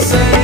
say.